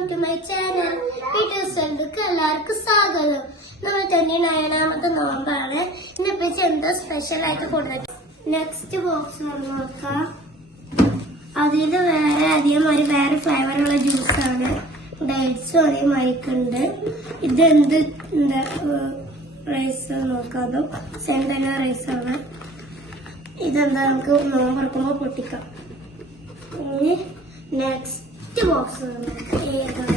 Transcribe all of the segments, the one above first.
Welcome to my channel videos കണ്ടക്ക് എല്ലാവർക്കും സ്വാഗതം. നമ്മൾ ട്വന്റി നയനാമത്തെ നോമ്പാണ്. ഇന്നിപ്പിച്ച് എന്തോ സ്പെഷ്യൽ ആയിട്ട് കൊടുത്തത് നെക്സ്റ്റ് ബോക്സ് നമ്മൾ നോക്കാം. അതിൽ വേറെ അതേമാതിരി വേറെ ഫ്ലേവറുള്ള ജ്യൂസാണ് ഡേറ്റ്സും അതേമാതിരിക്കുണ്ട് ഇത് എന്ത് എന്താ റൈസ് നോക്കാം. അതും സെൻഡല റൈസാണ് ഇതെന്താ നമുക്ക് നോമ്പ് തുറക്കുമ്പോൾ പൊട്ടിക്കാം. ഇനി നെക്സ്റ്റ് ബോക്സ് ഏതാണ്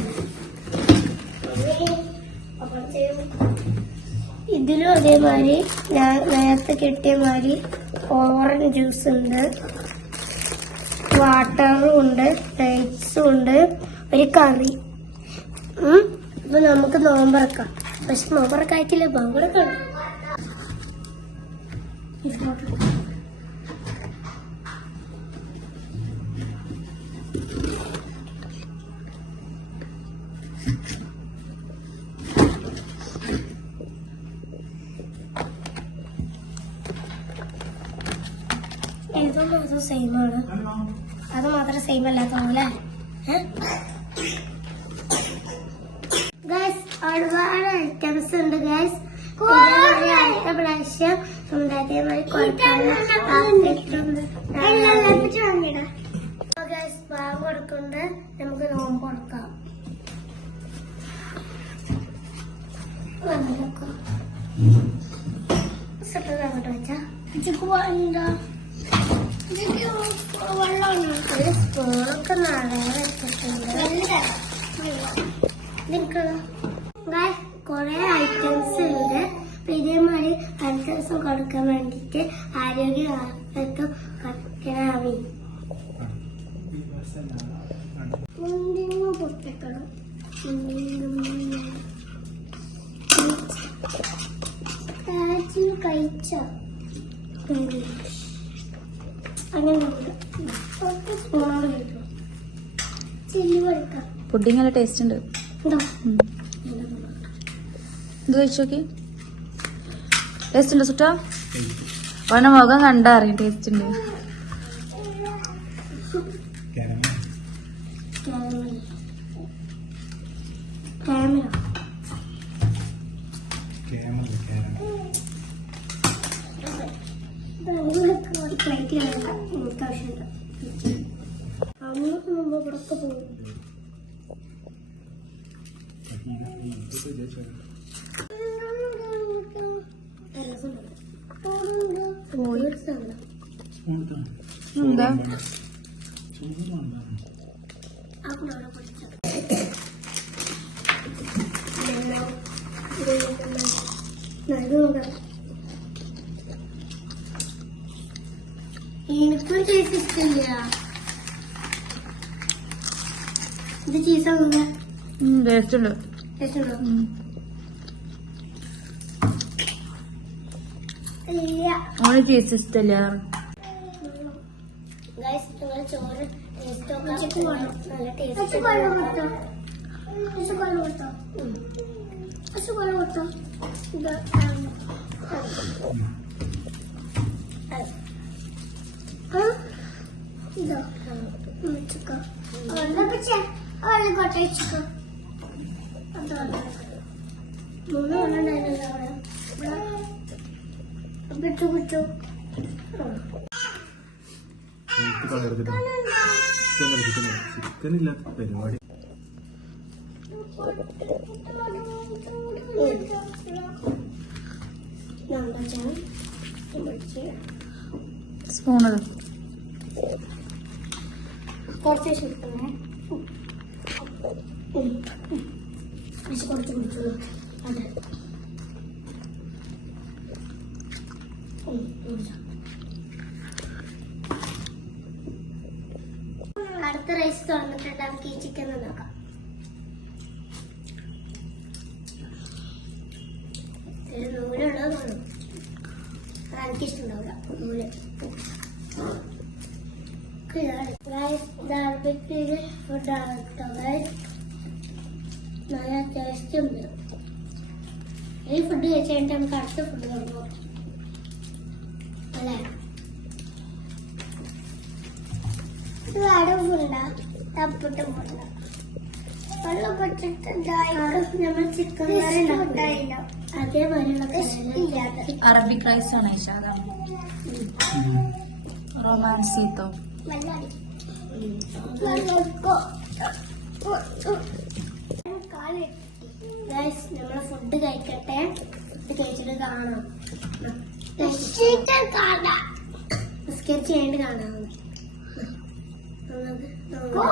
ഇതിലും അതേമാതിരി ഞാൻ നേരത്തെ കിട്ടിയ മാതിരി ഓറഞ്ച് ജ്യൂസ് ഉണ്ട്. വാട്ടറും ഉണ്ട് നൈറ്റ്സും ഉണ്ട് ഒരു കറി. ഇപ്പൊ നമുക്ക് നോമ്പറക്കാം പക്ഷെ നോമ്പറക്കായിട്ടില്ല നോമ്പറക്കണം എഴുതും അതും മാത്രം സെയിം അല്ലാത്തല്ലേ ഗൈസ് ഒരുപാട് ഐറ്റംസ് ഉണ്ട് ഗൈസ് അടുത്ത പ്രാവശ്യം ഗൈസ് ബാഗ് കൊടുക്കുന്നുണ്ട്. നമുക്ക് നോമ്പ് കൊടുക്കാം. അങ്ങോട്ട് വെച്ചാ. വെള്ളം ഒരു വെച്ചിട്ടുണ്ട് കുറെ ഐറ്റംസ് ഉണ്ട് ഇതേമാതിരി ഐറ്റംസ് കൊടുക്കാൻ വേണ്ടിട്ട് ആരോഗ്യ പുഡിങ് നല്ല ടേസ്റ്റ് ഉണ്ട്. ഇത് കഴിച്ചു നോക്കി. ടേസ്റ്റ് ഉണ്ട് സുട്ടാ? അവന്റെ മുഖം കണ്ടാ അറിയാം ടേസ്റ്റ് ഉണ്ട്. ക്യാമറ മുമ്പ് ഇവിടൊക്കെ പോകും എന്താ? എനിക്കും ചീസ് ഇഷ്ടമില്ല. ഇത് ചീസ് ടേസ്റ്റ് ഉണ്ട്. ടേസ്റ്റുണ്ടോ ഉം. ഇല്ല. അവന് ചീസ് ഇഷ്ടല്ല. ചോറ് ടേസ്റ്റ് ടേസ്റ്റ് ഇതോ ചിക്ക വിട്ടു വിട്ടു ചിക്കൻ ഇല്ലാത്ത പരിപാടി സ്പൂൺ കുറച്ച് ശരിക്കണേ അടുത്ത റൈസ് തുറന്നിട്ടുണ്ട് നമുക്ക് ഈ ചിക്കൻ നോക്കാം. നൂലുള്ളത് വേണം അത് എനിക്കിഷ്ടമുണ്ടാവില്ല നൂൽ. ഫുഡാണ് കേട്ടോ guys. നല്ല ടേസ്റ്റ് ഉണ്ട് ഈ ഫുഡ് കഴിച്ച് കഴിഞ്ഞിട്ട് നമുക്ക് അടുത്ത ഫുഡ് തുടങ്ങാം അല്ലേ ഇത് അടവുണ്ട തപ്പിട്ട് പോണ്ട വെള്ളം പറ്റിട്ടുണ്ടായിരിക്കും നമ്മൾ ചിക്കൻ കറി ഉണ്ടായില്ല അതേപോലെയുള്ള അറബിക് റൈസ് ആണ് ഐഷ അതാണ് റൊമാൻസീത്തോ നമ്മളെ ഫുഡ് കഴിക്കട്ടെ ഫുഡ് കഴിച്ചിട്ട് കാണാം നിസ്കരിച്ച് കഴിഞ്ഞിട്ട് കാണാം ഞാനിപ്പോ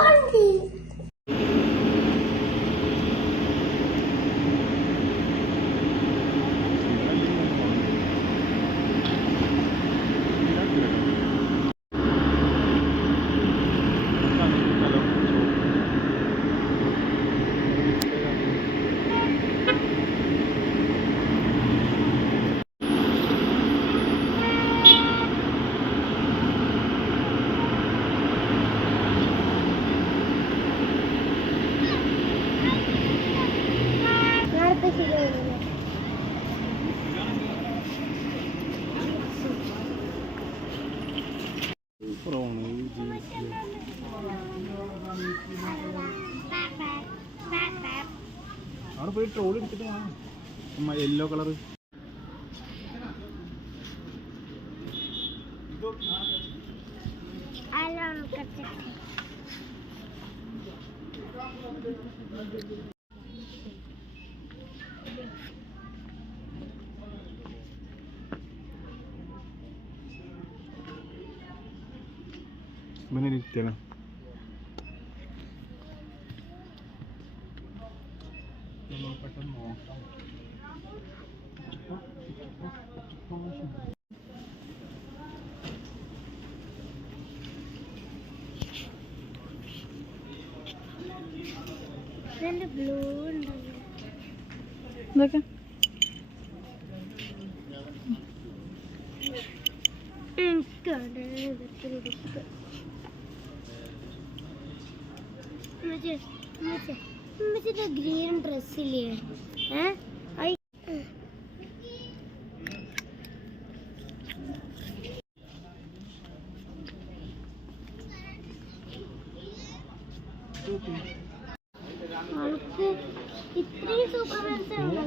അവിടെ പോയി ട്രോൾ എടുത്തിട്ട് വാ. യെല്ലോ കളർ ഇങ്ങനെ ഇരിക്കണം ഇതിന്റെ ബ്ലൂ ഉണ്ടല്ലോ ഇതൊക്കെ എനിക്കുണ്ട് ഉമ്മച്ചിന്റെ ഗ്രീൻ ഡ്രസ്സില്ലേ ഏ? ഇത്രയും സൂപ്പർ ഉണ്ടല്ലോ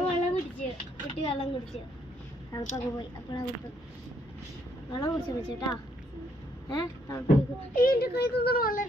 വെള്ളം കുടിച്ച് കുട്ടി വെള്ളം കുടിച്ച്. തണുപ്പൊക്കെ പോയി അപ്പോഴാ കുട്ടി. വെള്ളം കുടിച്ച് വെച്ചേട്ടാ ഏഹ് തണുപ്പ് എന്റെ കൈ തന്നെ വെള്ളം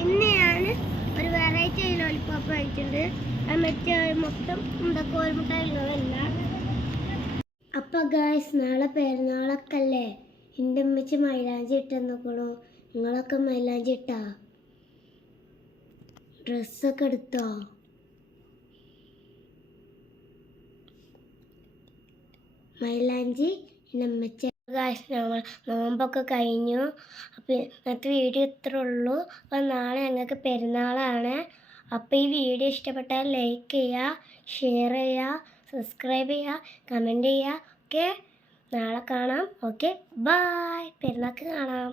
ഇന്ന് ഞാൻ ഒരു വെറൈറ്റി ലോലിപ്പോപ്പ് കഴിച്ചിട്ടുണ്ട് അത് മറ്റേ മൊത്തം എന്താ കോൽമുട്ടായില്ല അപ്പൊ ഗായ്സ് നാളെ പെരുന്നാളൊക്കെ അല്ലേ എന്റെ അമ്മച്ചി മൈലാഞ്ചി ഇട്ടെന്നോക്കണു നിങ്ങളൊക്കെ മൈലാഞ്ചി ഇട്ടാ? ഡ്രസ്സൊക്കെ എടുത്തോ? മൈലാഞ്ചി എന്റെ അമ്മച്ചി ഗായ്സ് ഞങ്ങൾ നോമ്പൊക്കെ കഴിഞ്ഞു. അപ്പോൾ ഇന്നത്തെ വീഡിയോ ഇത്രേ ഉള്ളൂ. അപ്പോൾ നാളെ ഞങ്ങൾക്ക് പെരുന്നാളാണ്. അപ്പോൾ ഈ വീഡിയോ ഇഷ്ടപ്പെട്ടാൽ ലൈക്ക് ചെയ്യുക ഷെയർ ചെയ്യുക സബ്സ്ക്രൈബ് ചെയ്യുക കമന്റ് ചെയ്യുക. ഓക്കെ നാളെ കാണാം. ഓക്കെ ബായ് പെരുന്നാൾക്ക് കാണാം.